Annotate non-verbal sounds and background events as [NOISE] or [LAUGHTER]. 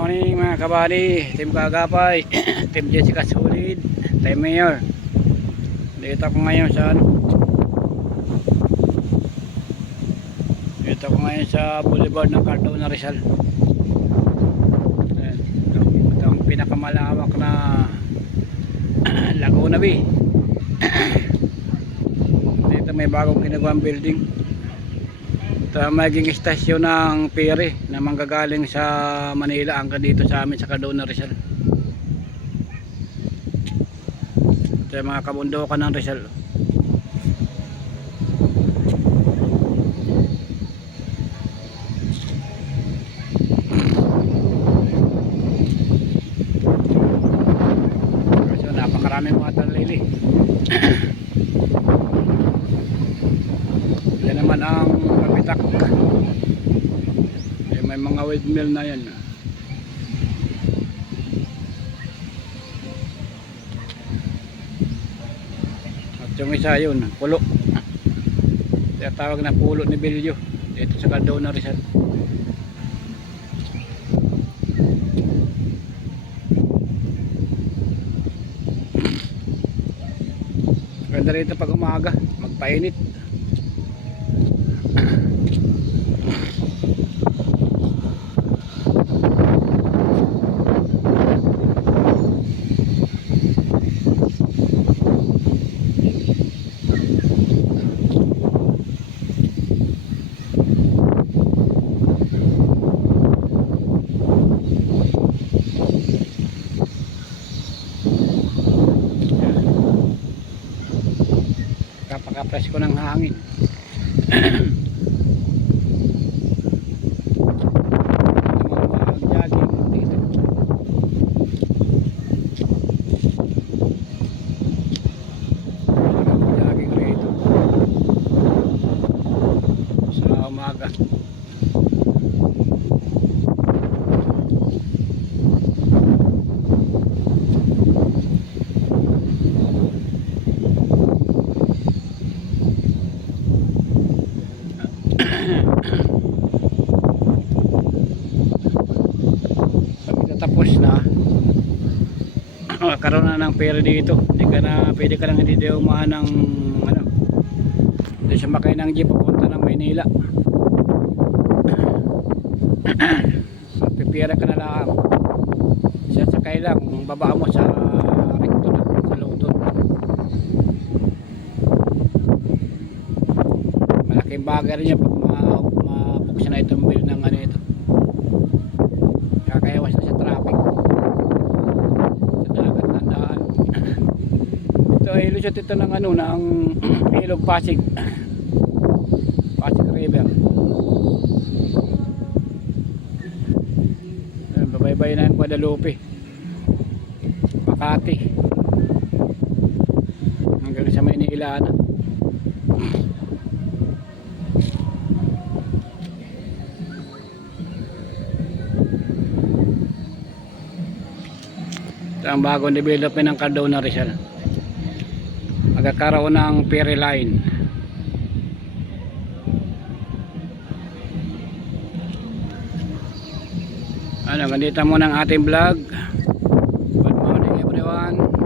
morning mga kabady, Team Kagapay, [CLEARS THROAT] Team Jessica Solid, Team Mayor. Dito ako ngayon sa ano? Dito ako ngayon sa Boulevard ng Cardona Rizal. Ito ang pinakamalawak na [CLEARS THROAT] Laguna Bay. [CLEARS THROAT] Dito may bagong ginagawang building. Ito ang magiging istasyon ng ferry na manggagaling sa Manila hanggang dito sa amin sa Cardona Rizal. Ito yung mga kabundukan ng Rizal. So napakaraming mga talili. [CLEARS THROAT] Yan naman ang mapitak. Eh, may mga windmill na yan. At yung isa yun, pulo. Tawag na pulo ni Bilyo. Dito sa Cardona Rizal. Ganda rito pag umaga, magpainit. Kapakapress ko ng hangin. Jogging dito. Jogging rito. Sa umaga. Tapos na. Karoon na ng pera dito. Hindi ka na, pwede ka lang hindi umahan ng ano. Hindi siya makay ng jeep papunta ng Maynila. [COUGHS] Pipira ka na lang. Siya sakay lang. Baba mo sa recto na. Sa lutod. Malaking bagay rin yan pag ma- mabuksan na itong bill ng ano ito. Kakayawas na sa traffic. Sa dagat ng daan. [COUGHS] ito ay lusot ito ng ano, ng [COUGHS] Ilog. Pasig Ayan, Babaybay na yung Guadalupe. Makati. Hanggang sa Maynila na. Ito ang bagong development ng Cardona Rizal. Magkakaroon ng ferry line. Ano, ganito muna ang ating vlog. Good morning everyone.